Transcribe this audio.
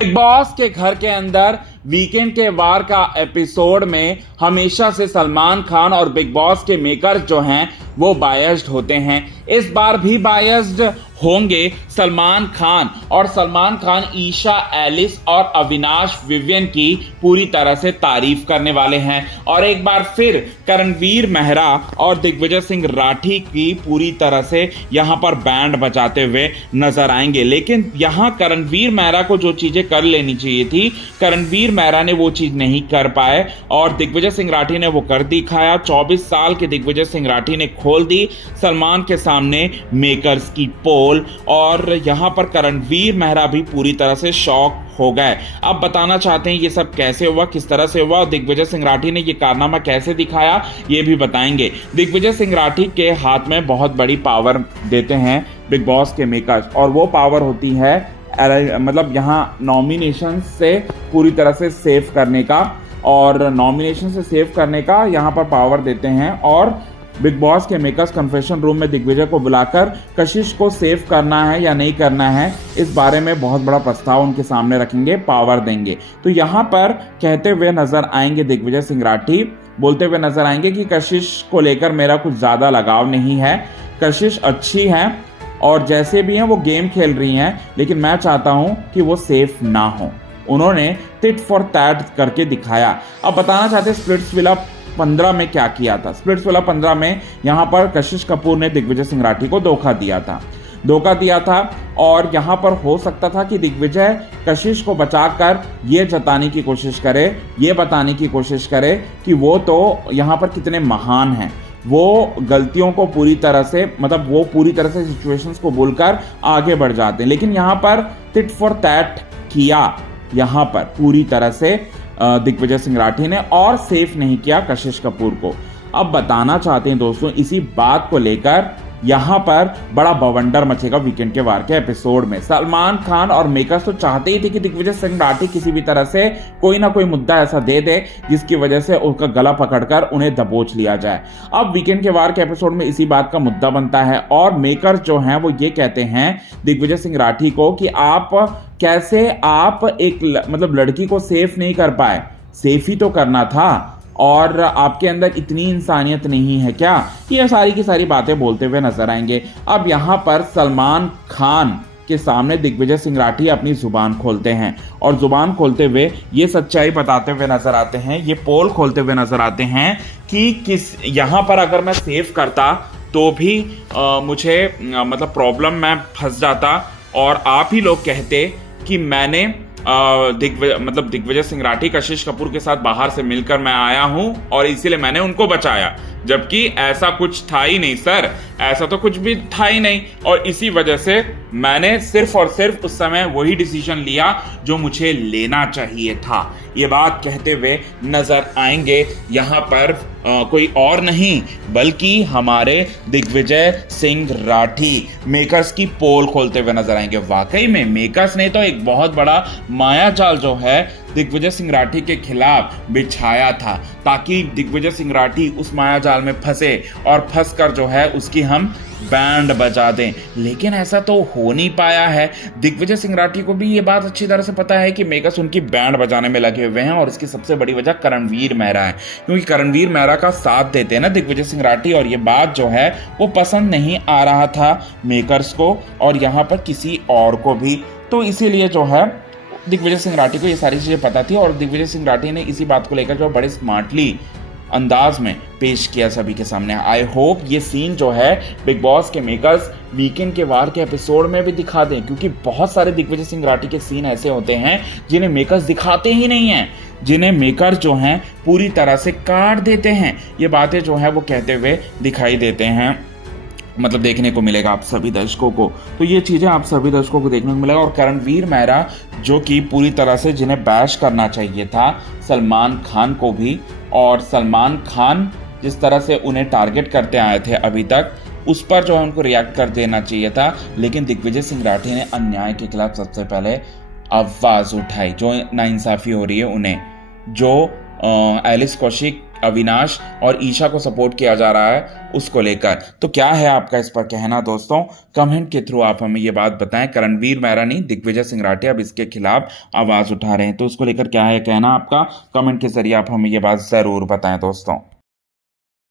Big boss के घर के अंदर वीकेंड के वार का एपिसोड में हमेशा से सलमान खान और बिग बॉस के मेकर्स जो हैं वो बायस्ड होते हैं। इस बार भी बायस्ड होंगे सलमान खान, और सलमान खान ईशा, एलिस और अविनाश विवियन की पूरी तरह से तारीफ करने वाले हैं। और एक बार फिर करणवीर मेहरा और दिग्विजय सिंह राठी की पूरी तरह से यहां पर बैंड बजाते हुए नजर आएंगे। लेकिन यहां करणवीर मेहरा को जो चीजें कर लेनी चाहिए थी, करणवीर मेहरा ने वो चीज नहीं कर पाए और दिग्विजय सिंह राठी ने वो कर दिखाया। 24 साल के दिग्विजय सिंह राठी ने खोल दी सलमान के सामने मेकर्स की पोल, और यहां पर करणवीर मेहरा भी पूरी तरह से शॉक हो गए। अब बताना चाहते हैं ये सब कैसे हुआ, किस तरह से हुआ, और दिग्विजय सिंह राठी ने ये कारनामा कैसे दिखाया, ये भी बताएंगे। दिग्विजय सिंह राठी के हाथ में बहुत बड़ी पावर देते हैं बिग बॉस के मेकर्स, और वो पावर होती है मतलब यहाँ नॉमिनेशन से पूरी तरह से सेव करने का, और नॉमिनेशन से सेव करने का यहाँ पर पावर देते हैं। और बिग बॉस के मेकर्स कन्फेशन रूम में दिग्विजय को बुलाकर कशिश को सेव करना है या नहीं करना है, इस बारे में बहुत बड़ा प्रस्ताव उनके सामने रखेंगे, पावर देंगे। तो यहाँ पर कहते हुए नजर आएंगे दिग्विजय सिंह राठी, बोलते हुए नजर आएंगे कि कशिश को लेकर मेरा कुछ ज़्यादा लगाव नहीं है, कशिश अच्छी है और जैसे भी हैं वो गेम खेल रही हैं, लेकिन मैं चाहता हूं कि वो सेफ ना हो। उन्होंने टिट फॉर टैट करके दिखाया। अब बताना चाहते स्प्लिट्सविला 15 में क्या किया था। स्प्लिट्सविला 15 में यहां पर कशिश कपूर ने दिग्विजय सिंह राठी को धोखा दिया था, और यहां पर हो सकता था कि दिग्विजय कशिश को बचाकर ये जताने की कोशिश करे, ये बताने की कोशिश करे कि वो तो यहां पर कितने महान हैं, वो गलतियों को पूरी तरह से वो पूरी तरह से सिचुएशंस को भूलकर आगे बढ़ जाते हैं। लेकिन यहाँ पर टिट फॉर टैट किया यहाँ पर पूरी तरह से दिग्विजय सिंह राठी ने, और सेफ नहीं किया कशिश कपूर को। अब बताना चाहते हैं दोस्तों, इसी बात को लेकर यहाँ पर बड़ा बवंडर मचेगा वीकेंड के वार के एपिसोड में। सलमान खान और मेकर्स तो चाहते ही थे कि दिग्विजय सिंह राठी किसी भी तरह से कोई ना कोई मुद्दा ऐसा दे दे जिसकी वजह से उसका गला पकड़कर उन्हें दबोच लिया जाए। अब वीकेंड के वार के एपिसोड में इसी बात का मुद्दा बनता है, और मेकर्स जो हैं वो ये कहते हैं दिग्विजय सिंह राठी को कि आप कैसे एक लड़की को सेफ नहीं कर पाए, सेफ ही तो करना था, और आपके अंदर इतनी इंसानियत नहीं है क्या? ये सारी की सारी बातें बोलते हुए नजर आएंगे। अब यहाँ पर सलमान खान के सामने दिग्विजय सिंह राठी अपनी जुबान खोलते हैं, और जुबान खोलते हुए ये सच्चाई बताते हुए नजर आते हैं, ये पोल खोलते हुए नजर आते हैं कि यहाँ पर अगर मैं सेव करता तो भी मुझे प्रॉब्लम में फंस जाता, और आप ही लोग कहते कि मैंने दिग्विजय सिंह राठी कशिश कपूर के साथ बाहर से मिलकर मैं आया हूं और इसीलिए मैंने उनको बचाया, जबकि ऐसा कुछ था ही नहीं सर, ऐसा तो कुछ भी था ही नहीं। और इसी वजह से मैंने सिर्फ और सिर्फ उस समय वही डिसीजन लिया जो मुझे लेना चाहिए था। ये बात कहते हुए नजर आएंगे यहाँ पर कोई और नहीं बल्कि हमारे दिग्विजय सिंह राठी, मेकर्स की पोल खोलते हुए नजर आएंगे। वाकई में मेकर्स ने तो एक बहुत बड़ा मायाजाल जो है दिग्विजय सिंह राठी के खिलाफ बिछाया था, ताकि दिग्विजय सिंह राठी उस मायाजाल में फंसे और फंसकर जो है उसकी हम बैंड बजा दें। लेकिन ऐसा तो हो नहीं पाया है। दिग्विजय सिंह राठी को भी ये बात अच्छी तरह से पता है कि मेकर्स उनकी बैंड बजाने में लगे हुए हैं, और इसकी सबसे बड़ी वजह करणवीर मेहरा है, क्योंकि करणवीर मेहरा का साथ देते हैं ना दिग्विजय सिंह राठी, और ये बात जो है वो पसंद नहीं आ रहा था मेकर्स को और यहाँ पर किसी और को भी। तो इसीलिए जो है दिग्विजय सिंह राठी को ये सारी चीज़ें पता थी, और दिग्विजय सिंह राठी ने इसी बात को लेकर जो बड़े स्मार्टली अंदाज में पेश किया सभी के सामने। आई होप ये सीन जो है बिग बॉस के मेकर्स वीकेंड के वार के एपिसोड में भी दिखा दें, क्योंकि बहुत सारे दिग्विजय सिंह राठी के सीन ऐसे होते हैं जिन्हें मेकर्स दिखाते ही नहीं हैं, जिन्हें मेकर्स जो हैं पूरी तरह से काट देते हैं। ये बातें जो है वो कहते हुए दिखाई देते हैं, देखने को मिलेगा आप सभी दर्शकों को। तो ये चीज़ें आप सभी दर्शकों को देखने को मिलेगा। और करणवीर मेहरा जो कि पूरी तरह से जिन्हें बैश करना चाहिए था सलमान खान को भी, और सलमान खान जिस तरह से उन्हें टारगेट करते आए थे अभी तक, उस पर जो है उनको रिएक्ट कर देना चाहिए था। लेकिन दिग्विजय सिंह राठी ने अन्याय के खिलाफ सबसे पहले आवाज़ उठाई, जो नाइंसाफ़ी हो रही है उन्हें, जो एलिस कौशिक अविनाश और ईशा को सपोर्ट किया जा रहा है उसको लेकर। तो क्या है आपका इस पर कहना दोस्तों? कमेंट के थ्रू आप हमें ये बात बताएं। करणवीर मेहरा नहीं, दिग्विजय सिंह राठिया अब इसके खिलाफ आवाज उठा रहे हैं, तो उसको लेकर क्या है कहना आपका? कमेंट के जरिए आप हमें ये बात जरूर बताएं दोस्तों।